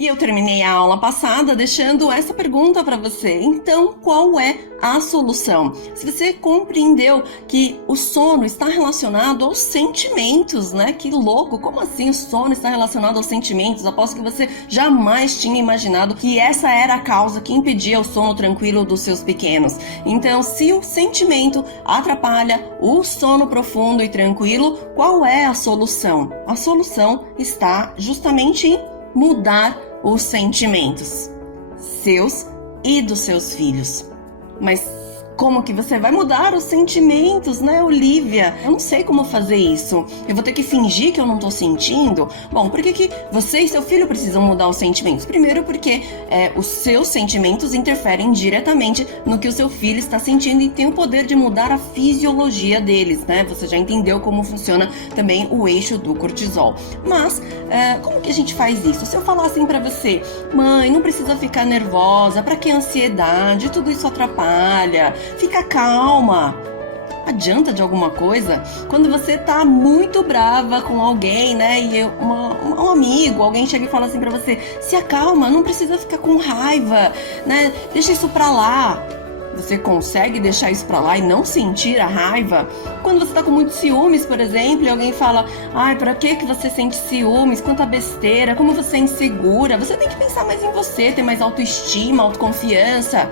E eu terminei a aula passada deixando essa pergunta para você. Então, qual é a solução? Se você compreendeu que o sono está relacionado aos sentimentos, né? Que louco! Como assim o sono está relacionado aos sentimentos? Aposto que você jamais tinha imaginado que essa era a causa que impedia o sono tranquilo dos seus pequenos. Então, se o sentimento atrapalha o sono profundo e tranquilo, qual é a solução? A solução está justamente em mudar os sentimentos seus e dos seus filhos. Mas como que você vai mudar os sentimentos, né, Olivia? Eu não sei como fazer isso. Eu vou ter que fingir que eu não tô sentindo? Bom, por que você e seu filho precisam mudar os sentimentos? Primeiro porque os seus sentimentos interferem diretamente no que o seu filho está sentindo e tem o poder de mudar a fisiologia deles, né? Você já entendeu como funciona também o eixo do cortisol. Mas, como que a gente faz isso? Se eu falar assim pra você, mãe, não precisa ficar nervosa, pra que ansiedade? Tudo isso atrapalha. Fica calma. Adianta de alguma coisa? Quando você tá muito brava com alguém, né? E um amigo, alguém chega e fala assim pra você: se acalma, não precisa ficar com raiva, né? Deixa isso pra lá. Você consegue deixar isso pra lá e não sentir a raiva? Quando você tá com muitos ciúmes, por exemplo, e alguém fala: ai, pra que você sente ciúmes? Quanta besteira, como você é insegura. Você tem que pensar mais em você, ter mais autoestima, autoconfiança.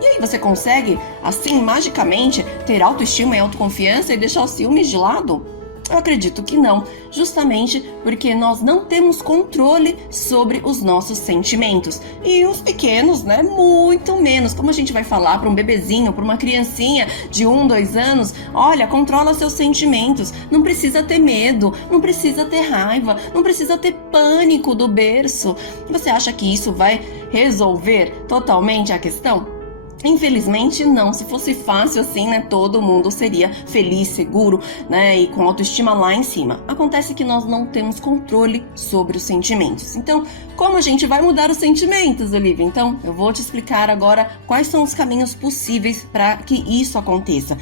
E aí, você consegue, assim, magicamente, ter autoestima e autoconfiança e deixar os ciúmes de lado? Eu acredito que não, justamente porque nós não temos controle sobre os nossos sentimentos. E os pequenos, né, muito menos. Como a gente vai falar para um bebezinho, para uma criancinha de 1, 2 anos, olha, controla seus sentimentos, não precisa ter medo, não precisa ter raiva, não precisa ter pânico do berço. Você acha que isso vai resolver totalmente a questão? Infelizmente não, se fosse fácil assim, né, todo mundo seria feliz, seguro, né, e com autoestima lá em cima. Acontece que nós não temos controle sobre os sentimentos. Então, como a gente vai mudar os sentimentos, Olivia? Então, eu vou te explicar agora quais são os caminhos possíveis para que isso aconteça.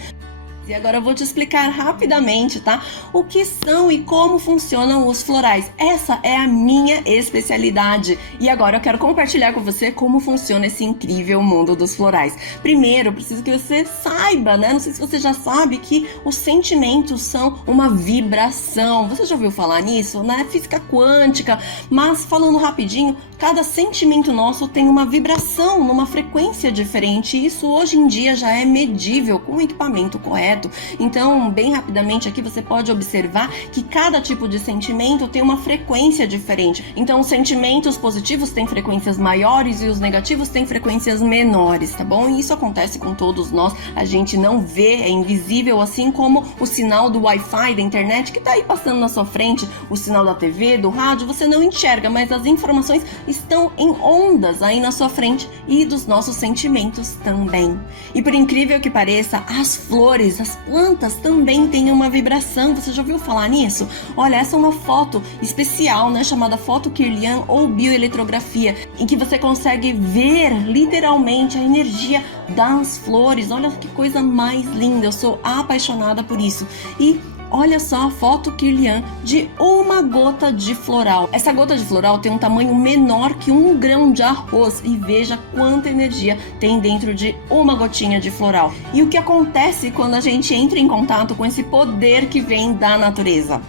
E agora eu vou te explicar rapidamente, tá? O que são e como funcionam os florais. Essa é a minha especialidade. E agora eu quero compartilhar com você como funciona esse incrível mundo dos florais. Primeiro, eu preciso que você saiba, né? Não sei se você já sabe que os sentimentos são uma vibração. Você já ouviu falar nisso, né? Física quântica. Mas falando rapidinho, cada sentimento nosso tem uma vibração, numa frequência diferente. Isso hoje em dia já é medível com o equipamento correto. Então, bem rapidamente aqui você pode observar que cada tipo de sentimento tem uma frequência diferente. Então, os sentimentos positivos têm frequências maiores e os negativos têm frequências menores, tá bom? E isso acontece com todos nós. A gente não vê, é invisível, assim como o sinal do Wi-Fi da internet que tá aí passando na sua frente, o sinal da TV, do rádio, você não enxerga, mas as informações estão em ondas aí na sua frente e dos nossos sentimentos também. E por incrível que pareça, as flores, as plantas também têm uma vibração. Você já ouviu falar nisso? Olha, essa é uma foto especial, né, chamada foto Kirlian ou bioeletrografia, em que você consegue ver literalmente a energia das flores. Olha que coisa mais linda, eu sou apaixonada por isso. E olha só a foto Kirlian de uma gota de floral. Essa gota de floral tem um tamanho menor que 1 grão de arroz e veja quanta energia tem dentro de uma gotinha de floral. E o que acontece quando a gente entra em contato com esse poder que vem da natureza?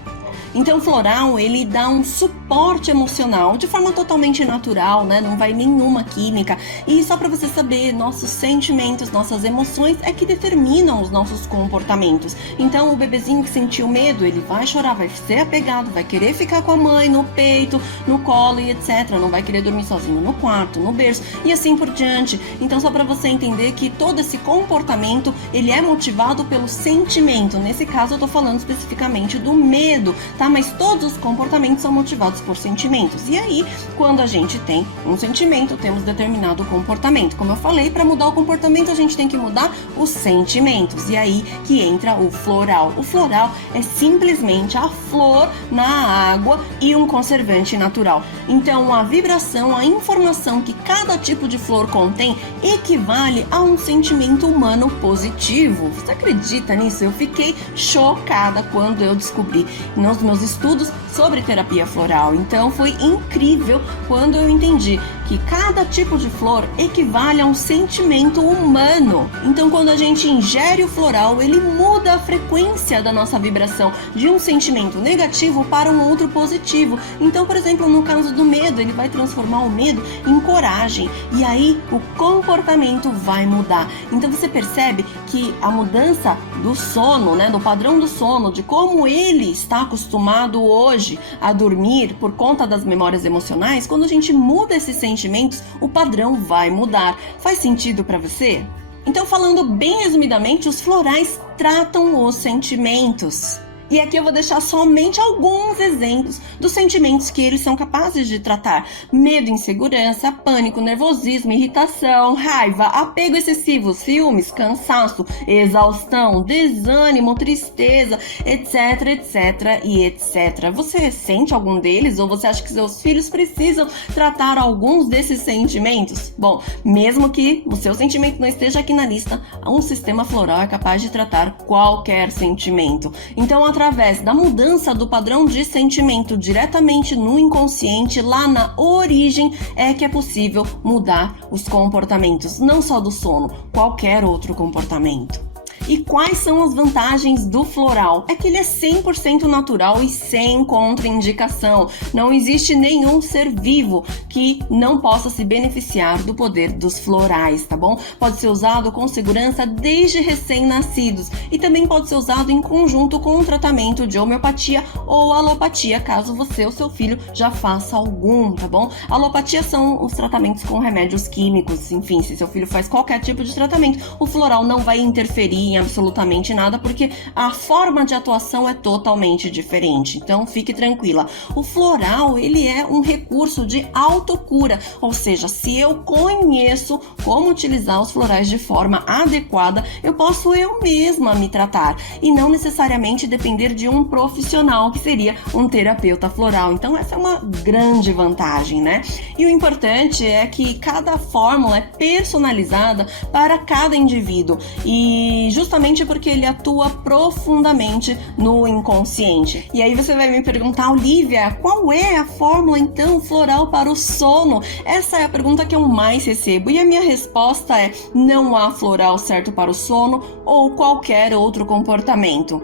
Então o floral, ele dá um suporte emocional de forma totalmente natural, né? Não vai nenhuma química. E só para você saber, nossos sentimentos, nossas emoções é que determinam os nossos comportamentos. Então o bebezinho que sentiu medo, ele vai chorar, vai ser apegado, vai querer ficar com a mãe no peito, no colo e etc. Não vai querer dormir sozinho no quarto, no berço e assim por diante. Então só para você entender que todo esse comportamento, ele é motivado pelo sentimento. Nesse caso eu tô falando especificamente do medo, tá? Mas todos os comportamentos são motivados por sentimentos. E aí, quando a gente tem um sentimento, temos determinado comportamento. Como eu falei, para mudar o comportamento, a gente tem que mudar os sentimentos. E aí que entra o floral. O floral é simplesmente a flor na água e um conservante natural. Então, a vibração, a informação que cada tipo de flor contém equivale a um sentimento humano positivo. Você acredita nisso? Eu fiquei chocada quando eu descobri nos meus estudos sobre terapia floral. Então foi incrível quando eu entendi que cada tipo de flor equivale a um sentimento humano. Então quando a gente ingere o floral, ele muda a frequência da nossa vibração de um sentimento negativo para um outro positivo. Então, por exemplo, no caso do medo, ele vai transformar o medo em coragem e aí o comportamento vai mudar. Então você percebe que a mudança do sono, né, do padrão do sono, de como ele está acostumado hoje a dormir por conta das memórias emocionais, quando a gente muda esses sentimentos, o padrão vai mudar. Faz sentido para você? Então, falando bem resumidamente, os florais tratam os sentimentos. E aqui eu vou deixar somente alguns exemplos dos sentimentos que eles são capazes de tratar. Medo, insegurança, pânico, nervosismo, irritação, raiva, apego excessivo, ciúmes, cansaço, exaustão, desânimo, tristeza, etc, etc e etc. Você sente algum deles ou você acha que seus filhos precisam tratar alguns desses sentimentos? Bom, mesmo que o seu sentimento não esteja aqui na lista, um sistema floral é capaz de tratar qualquer sentimento. Então, através da mudança do padrão de sentimento diretamente no inconsciente, lá na origem, é que é possível mudar os comportamentos, não só do sono, qualquer outro comportamento. E quais são as vantagens do floral? É que ele é 100% natural e sem contraindicação. Não existe nenhum ser vivo que não possa se beneficiar do poder dos florais, tá bom? Pode ser usado com segurança desde recém-nascidos e também pode ser usado em conjunto com o tratamento de homeopatia ou alopatia, caso você ou seu filho já faça algum, tá bom? Alopatia são os tratamentos com remédios químicos, enfim, se seu filho faz qualquer tipo de tratamento, o floral não vai interferir em absolutamente nada, porque a forma de atuação é totalmente diferente. Então fique tranquila. O floral, ele é um recurso de autocura, ou seja, se eu conheço como utilizar os florais de forma adequada, eu posso eu mesma me tratar e não necessariamente depender de um profissional, que seria um terapeuta floral. Então essa é uma grande vantagem, né? E o importante é que cada fórmula é personalizada para cada indivíduo e justamente porque ele atua profundamente no inconsciente. E aí você vai me perguntar, Olivia, qual é a fórmula então floral para o sono? Essa é a pergunta que eu mais recebo e a minha resposta é: não há floral certo para o sono ou qualquer outro comportamento.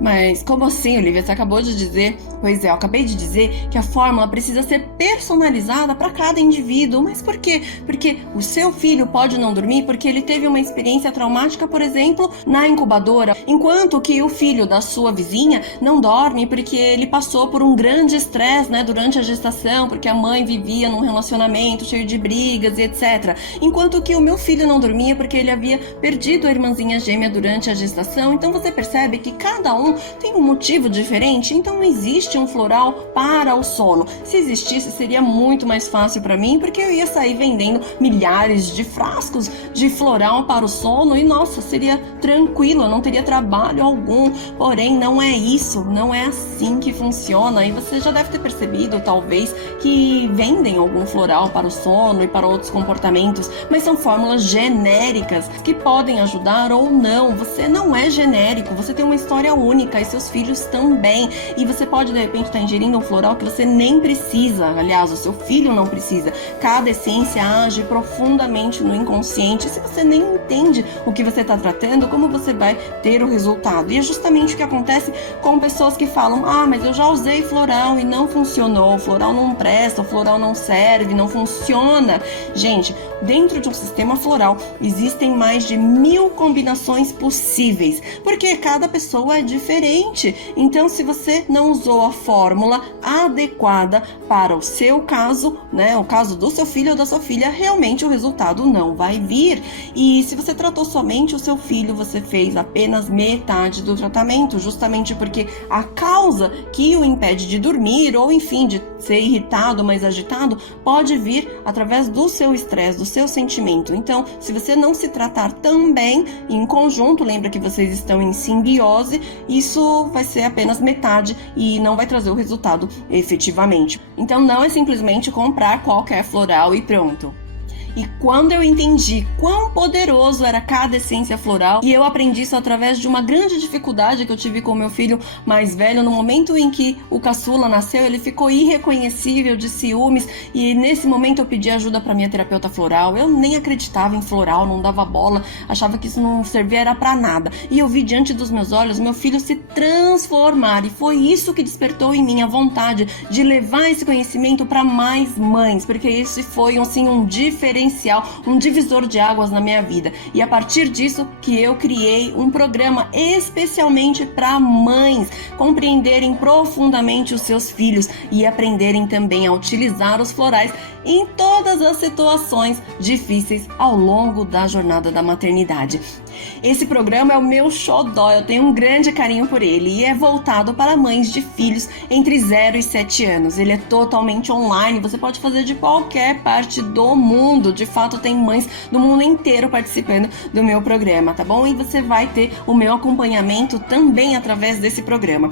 Mas como assim, Olivia? Você acabou de dizer? Pois é, eu acabei de dizer que a fórmula precisa ser personalizada para cada indivíduo. Mas por quê? Porque o seu filho pode não dormir porque ele teve uma experiência traumática, por exemplo, na incubadora, enquanto que o filho da sua vizinha não dorme porque ele passou por um grande estresse, né, durante a gestação, porque a mãe vivia num relacionamento cheio de brigas e etc. Enquanto que o meu filho não dormia porque ele havia perdido a irmãzinha gêmea durante a gestação. Então você percebe que cada um tem um motivo diferente, então não existe um floral para o sono. Se existisse, seria muito mais fácil para mim, porque eu ia sair vendendo milhares de frascos de floral para o sono e, nossa, seria tranquilo, eu não teria trabalho algum. Porém, não é isso, não é assim que funciona. E você já deve ter percebido, talvez, que vendem algum floral para o sono e para outros comportamentos, mas são fórmulas genéricas que podem ajudar ou não. Você não é genérico, você tem uma história única e seus filhos também. E você pode, de repente, estar ingerindo um floral que você nem precisa. Aliás, o seu filho não precisa. Cada essência age profundamente no inconsciente. Se você nem entende o que você está tratando, como você vai ter o resultado? E é justamente o que acontece com pessoas que falam: ah, mas eu já usei floral e não funcionou. O floral não presta, o floral não serve, não funciona. Gente, dentro de um sistema floral existem mais de 1000 combinações possíveis, porque cada pessoa é diferente. Então, se você não usou a fórmula adequada para o seu caso, né, o caso do seu filho ou da sua filha, realmente o resultado não vai vir. E se você tratou somente o seu filho, você fez apenas metade do tratamento, justamente porque a causa que o impede de dormir ou, enfim, de ser irritado, mais agitado, pode vir através do seu estresse, do seu sentimento. Então, se você não se tratar também em conjunto, lembra que vocês estão em simbiose, isso vai ser apenas metade e não vai trazer o resultado efetivamente. Então não é simplesmente comprar qualquer floral e pronto. E quando eu entendi quão poderoso era cada essência floral, e eu aprendi isso através de uma grande dificuldade que eu tive com o meu filho mais velho, no momento em que o caçula nasceu, ele ficou irreconhecível de ciúmes, e nesse momento eu pedi ajuda para minha terapeuta floral. Eu nem acreditava em floral, não dava bola, achava que isso não servia era para nada. E eu vi diante dos meus olhos meu filho se transformar, e foi isso que despertou em mim a vontade de levar esse conhecimento para mais mães, porque esse foi assim um diferencial, um divisor de águas na minha vida. E a partir disso que eu criei um programa especialmente para mães compreenderem profundamente os seus filhos e aprenderem também a utilizar os florais em todas as situações difíceis ao longo da jornada da maternidade. Esse programa é o meu xodó, eu tenho um grande carinho por ele e é voltado para mães de filhos entre 0 e 7 anos. Ele é totalmente online, você pode fazer de qualquer parte do mundo. De fato, tem mães do mundo inteiro participando do meu programa, tá bom? E você vai ter o meu acompanhamento também através desse programa.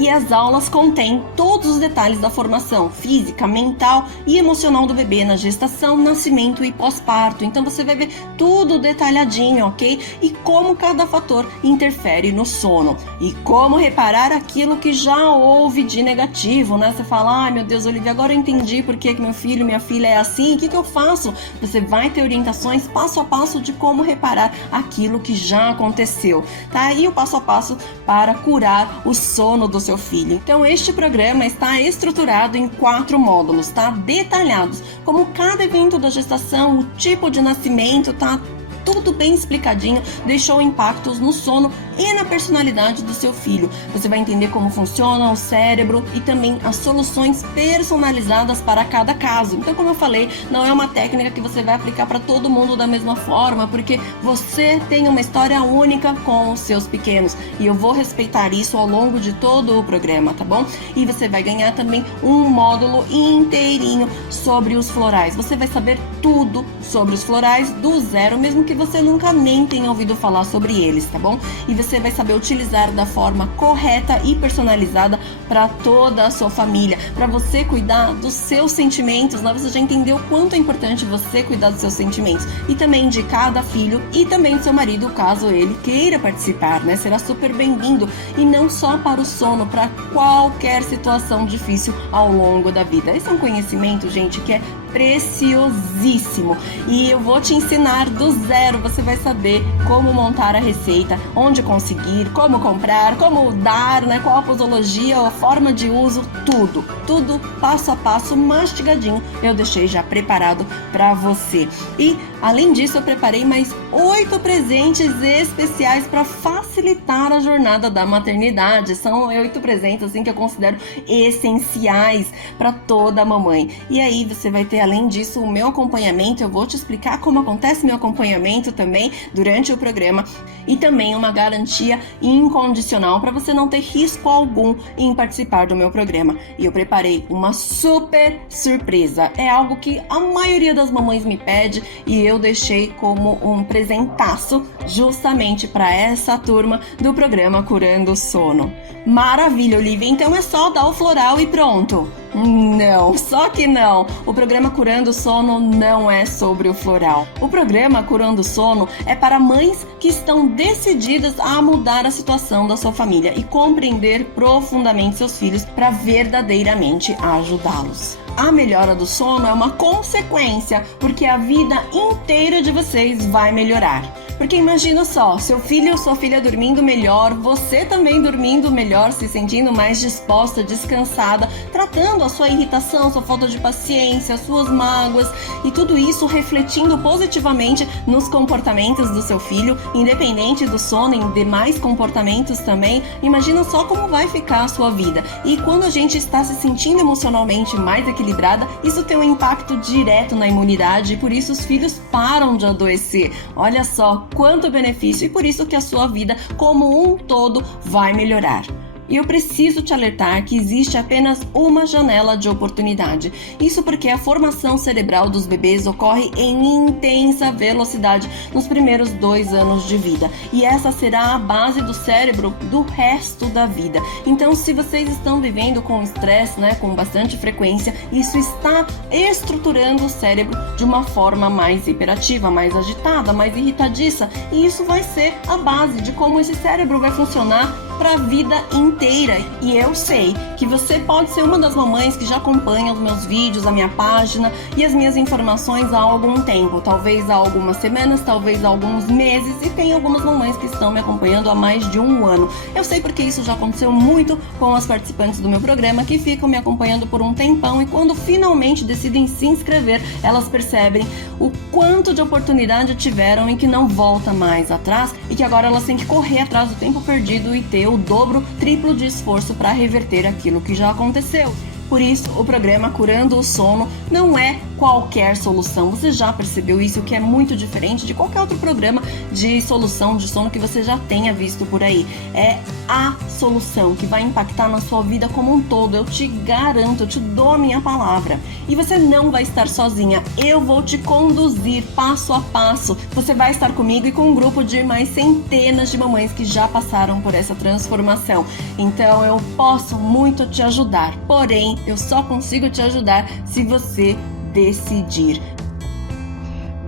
E as aulas contêm todos os detalhes da formação física, mental e emocional do bebê na gestação, nascimento e pós-parto. Então você vai ver tudo detalhadinho, ok? E como cada fator interfere no sono. E como reparar aquilo que já houve de negativo, né? Você fala, ai meu Deus, Olivia, agora eu entendi por que meu filho, minha filha é assim, o que eu faço? Você vai ter orientações passo a passo de como reparar aquilo que já aconteceu, tá? E o passo a passo para curar o sono do seu filho. Então este programa está estruturado em 4 módulos, tá? Detalhados, como cada evento da gestação, o tipo de nascimento, tá? Tudo bem explicadinho, deixou impactos no sono e na personalidade do seu filho. Você vai entender como funciona o cérebro e também as soluções personalizadas para cada caso. Então, como eu falei, não é uma técnica que você vai aplicar para todo mundo da mesma forma, porque você tem uma história única com os seus pequenos e eu vou respeitar isso ao longo de todo o programa, tá bom? E você vai ganhar também um módulo inteirinho sobre os florais. Você vai saber tudo sobre os florais do zero, mesmo que você nunca nem tenha ouvido falar sobre eles, tá bom? E você vai saber utilizar da forma correta e personalizada para toda a sua família, para você cuidar dos seus sentimentos, né? Você já entendeu o quanto é importante você cuidar dos seus sentimentos e também de cada filho e também do seu marido, caso ele queira participar, né? Será super bem-vindo e não só para o sono, para qualquer situação difícil ao longo da vida. Esse é um conhecimento, gente, que é preciosíssimo e eu vou te ensinar do zero. Você vai saber como montar a receita, onde conseguir, como comprar, como dar, né, qual a posologia, a forma de uso, tudo passo a passo, mastigadinho, eu deixei já preparado para você. E além disso, eu preparei mais 8 presentes especiais para facilitar a jornada da maternidade. São 8 presentes assim que eu considero essenciais para toda mamãe. E aí você vai ter, além disso, o meu acompanhamento. Eu vou te explicar como acontece meu acompanhamento também durante o programa e também uma garantia incondicional para você não ter risco algum em participar do meu programa. E eu preparei uma super surpresa. É algo que a maioria das mamães me pede e eu deixei como um presentaço justamente para essa turma do programa Curando o Sono. Maravilha, Olivia, então é só dar o floral e pronto. Não, só que não. O programa Curando o Sono não é sobre o floral. O programa Curando o Sono é para mães que estão decididas a mudar a situação da sua família e compreender profundamente seus filhos para verdadeiramente ajudá-los. A melhora do sono é uma consequência, porque a vida inteira de vocês vai melhorar. Porque imagina só, seu filho ou sua filha dormindo melhor, você também dormindo melhor, se sentindo mais disposta, descansada, tratando a sua irritação, sua falta de paciência, suas mágoas e tudo isso refletindo positivamente nos comportamentos do seu filho, independente do sono, em demais comportamentos também. Imagina só como vai ficar a sua vida. E quando a gente está se sentindo emocionalmente mais equilibrada, isso tem um impacto direto na imunidade e por isso os filhos param de adoecer. Olha só quanto benefício e por isso que a sua vida como um todo vai melhorar. E eu preciso te alertar que existe apenas uma janela de oportunidade. Isso porque a formação cerebral dos bebês ocorre em intensa velocidade nos primeiros 2 anos de vida. E essa será a base do cérebro do resto da vida. Então, se vocês estão vivendo com estresse, com bastante frequência, isso está estruturando o cérebro de uma forma mais hiperativa, mais agitada, mais irritadiça. E isso vai ser a base de como esse cérebro vai funcionar para a vida inteira. E eu sei que você pode ser uma das mamães que já acompanha os meus vídeos, a minha página e as minhas informações há algum tempo, talvez há algumas semanas, talvez há alguns meses, e tem algumas mamães que estão me acompanhando há mais de 1 ano. Eu sei porque isso já aconteceu muito com as participantes do meu programa que ficam me acompanhando por um tempão, e quando finalmente decidem se inscrever, elas percebem o quanto de oportunidade tiveram e que não volta mais atrás, e que agora elas têm que correr atrás do tempo perdido e ter o dobro, triplo de esforço para reverter aquilo que já aconteceu. Por isso, o programa Curando o Sono não é qualquer solução. Você já percebeu isso, que é muito diferente de qualquer outro programa de solução de sono que você já tenha visto por aí. É a solução que vai impactar na sua vida como um todo. Eu te garanto, eu te dou a minha palavra. E você não vai estar sozinha. Eu vou te conduzir passo a passo. Você vai estar comigo e com um grupo de mais centenas de mamães que já passaram por essa transformação. Então eu posso muito te ajudar. Porém, eu só consigo te ajudar se você decidir.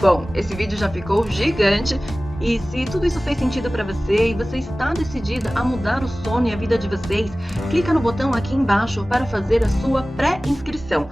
Bom, esse vídeo já ficou gigante. E se tudo isso fez sentido para você e você está decidida a mudar o sono e a vida de vocês, clica no botão aqui embaixo para fazer a sua pré-inscrição.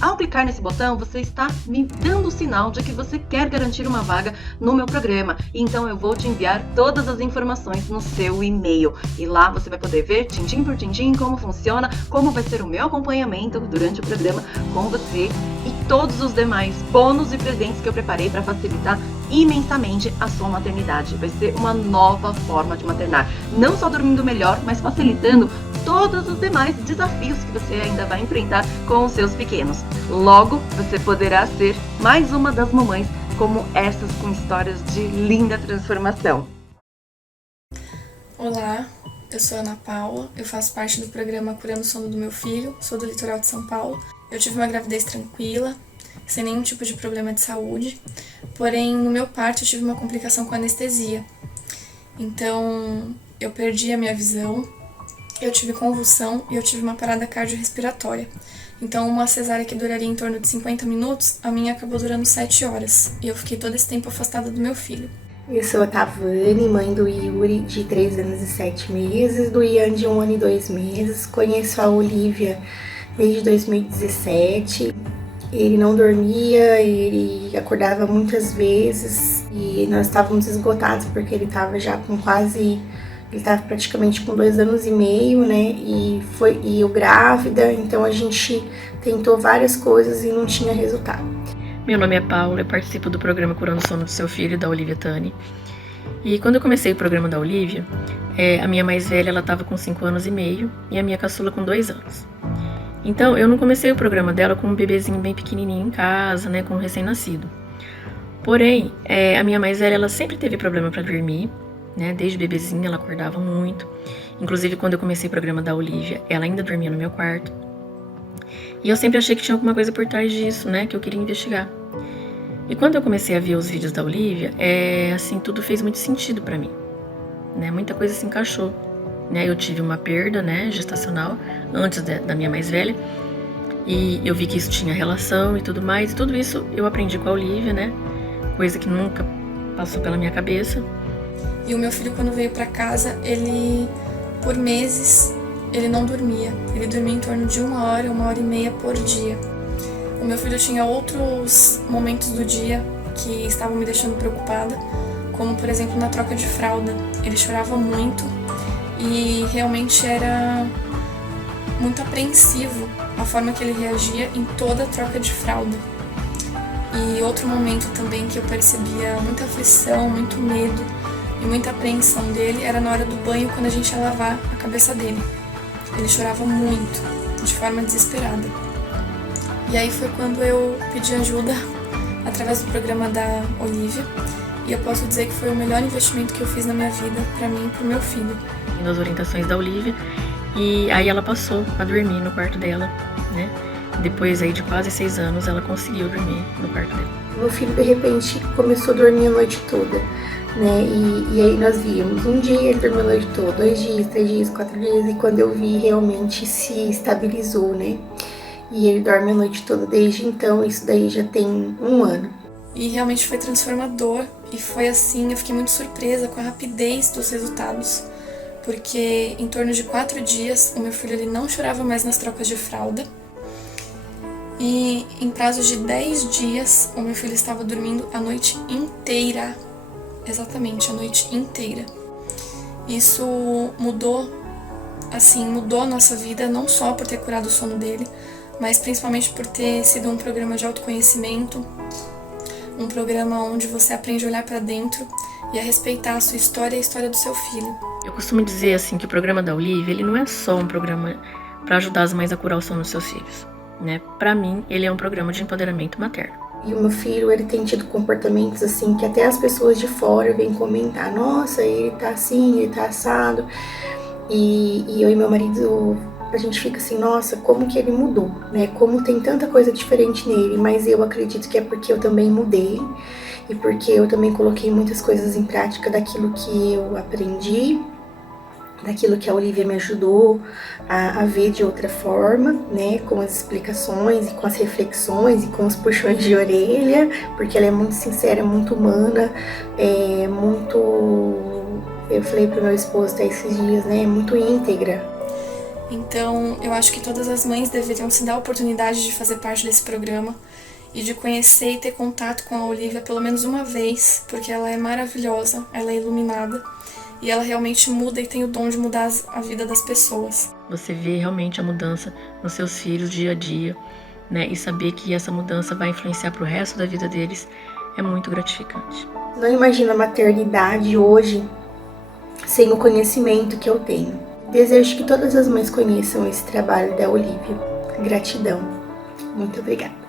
Ao clicar nesse botão, você está me dando o sinal de que você quer garantir uma vaga no meu programa. Então eu vou te enviar todas as informações no seu e-mail. E lá você vai poder ver, tintim por tintim, como funciona, como vai ser o meu acompanhamento durante o programa com você e todos os demais bônus e presentes que eu preparei para facilitar imensamente a sua maternidade. Vai ser uma nova forma de maternar. Não só dormindo melhor, mas facilitando todos os demais desafios que você ainda vai enfrentar com os seus pequenos. Logo, você poderá ser mais uma das mamães como essas, com histórias de linda transformação. Olá, eu sou Ana Paula, eu faço parte do programa Curando o Sono do Meu Filho, sou do litoral de São Paulo. Eu tive uma gravidez tranquila, sem nenhum tipo de problema de saúde, porém no meu parto eu tive uma complicação com anestesia. Então eu perdi a minha visão, eu tive convulsão e eu tive uma parada cardiorrespiratória. Então uma cesárea que duraria em torno de 50 minutos, a minha acabou durando 7 horas. E eu fiquei todo esse tempo afastada do meu filho. Eu sou a Tavani, mãe do Yuri, de 3 anos e 7 meses, do Ian, de 1 ano e 2 meses. Conheço a Olivia desde 2017. Ele não dormia, ele acordava muitas vezes e nós estávamos esgotados porque ele estava já com ele estava praticamente com 2 anos e meio, né? E eu grávida, então a gente tentou várias coisas e não tinha resultado. Meu nome é Paula, eu participo do programa Curando o Sono do Seu Filho, da Olivia Tani. E quando eu comecei o programa da Olivia, a minha mais velha ela estava com 5 anos e meio e a minha caçula com 2 anos. Então eu não comecei o programa dela com um bebezinho bem pequenininho em casa, né, com um recém-nascido. Porém, a minha mais velha ela sempre teve problema para dormir. Né? Desde bebezinha ela acordava muito. Inclusive quando eu comecei o programa da Olivia, ela ainda dormia no meu quarto. E eu sempre achei que tinha alguma coisa por trás disso, né? Que eu queria investigar. E quando eu comecei a ver os vídeos da Olivia, assim, tudo fez muito sentido pra mim, né? Muita coisa se encaixou, né? Eu tive uma perda, né, gestacional antes da minha mais velha. E eu vi que isso tinha relação e tudo mais. E tudo isso eu aprendi com a Olivia, né? Coisa que nunca passou pela minha cabeça. E o meu filho, quando veio pra casa, por meses, ele não dormia. Ele dormia em torno de 1 hora e meia por dia. O meu filho tinha outros momentos do dia que estavam me deixando preocupada, como, por exemplo, na troca de fralda. Ele chorava muito e realmente era muito apreensivo a forma que ele reagia em toda a troca de fralda. E outro momento também que eu percebia muita aflição, muito medo e muita apreensão dele era na hora do banho, quando a gente ia lavar a cabeça dele. Ele chorava muito, de forma desesperada. E aí foi quando eu pedi ajuda através do programa da Olivia. E eu posso dizer que foi o melhor investimento que eu fiz na minha vida, para mim e para o meu filho. Nas orientações da Olivia, E aí ela passou a dormir no quarto dela, né? Depois aí de quase 6 anos, ela conseguiu dormir no quarto dela. Meu filho, de repente, começou a dormir a noite toda, né? E aí nós víamos, um dia ele dormiu a noite toda, 2 dias, 3 dias, 4 dias, e quando eu vi, realmente se estabilizou, né? E ele dorme a noite toda desde então, isso daí já tem 1 ano. E realmente foi transformador, e foi assim, eu fiquei muito surpresa com a rapidez dos resultados, porque em torno de 4 dias, o meu filho ele não chorava mais nas trocas de fralda, e em prazo de 10 dias, o meu filho estava dormindo a noite inteira. Exatamente, a noite inteira. Isso mudou a nossa vida, não só por ter curado o sono dele, mas principalmente por ter sido um programa de autoconhecimento, um programa onde você aprende a olhar para dentro e a respeitar a sua história e a história do seu filho. Eu costumo dizer assim que o programa da Olivia, ele não é só um programa para ajudar as mães a curar o sono dos seus filhos, né? Para mim, ele é um programa de empoderamento materno. E o meu filho, ele tem tido comportamentos assim que até as pessoas de fora vêm comentar: nossa, ele tá assim, ele tá assado. E eu e meu marido, a gente fica assim: nossa, como que ele mudou, né? Como tem tanta coisa diferente nele. Mas eu acredito que é porque eu também mudei e porque eu também coloquei muitas coisas em prática daquilo que eu aprendi, daquilo que a Olivia me ajudou a ver de outra forma, né, com as explicações e com as reflexões e com os puxões de orelha, porque ela é muito sincera, muito humana, eu falei pro meu esposo até esses dias, né, muito íntegra. Então, eu acho que todas as mães deveriam se dar a oportunidade de fazer parte desse programa e de conhecer e ter contato com a Olivia pelo menos uma vez, porque ela é maravilhosa, ela é iluminada. E ela realmente muda e tem o dom de mudar a vida das pessoas. Você vê realmente a mudança nos seus filhos dia a dia, né? E saber que essa mudança vai influenciar para o resto da vida deles é muito gratificante. Não imagino a maternidade hoje sem o conhecimento que eu tenho. Desejo que todas as mães conheçam esse trabalho da Olivia. Gratidão. Muito obrigada.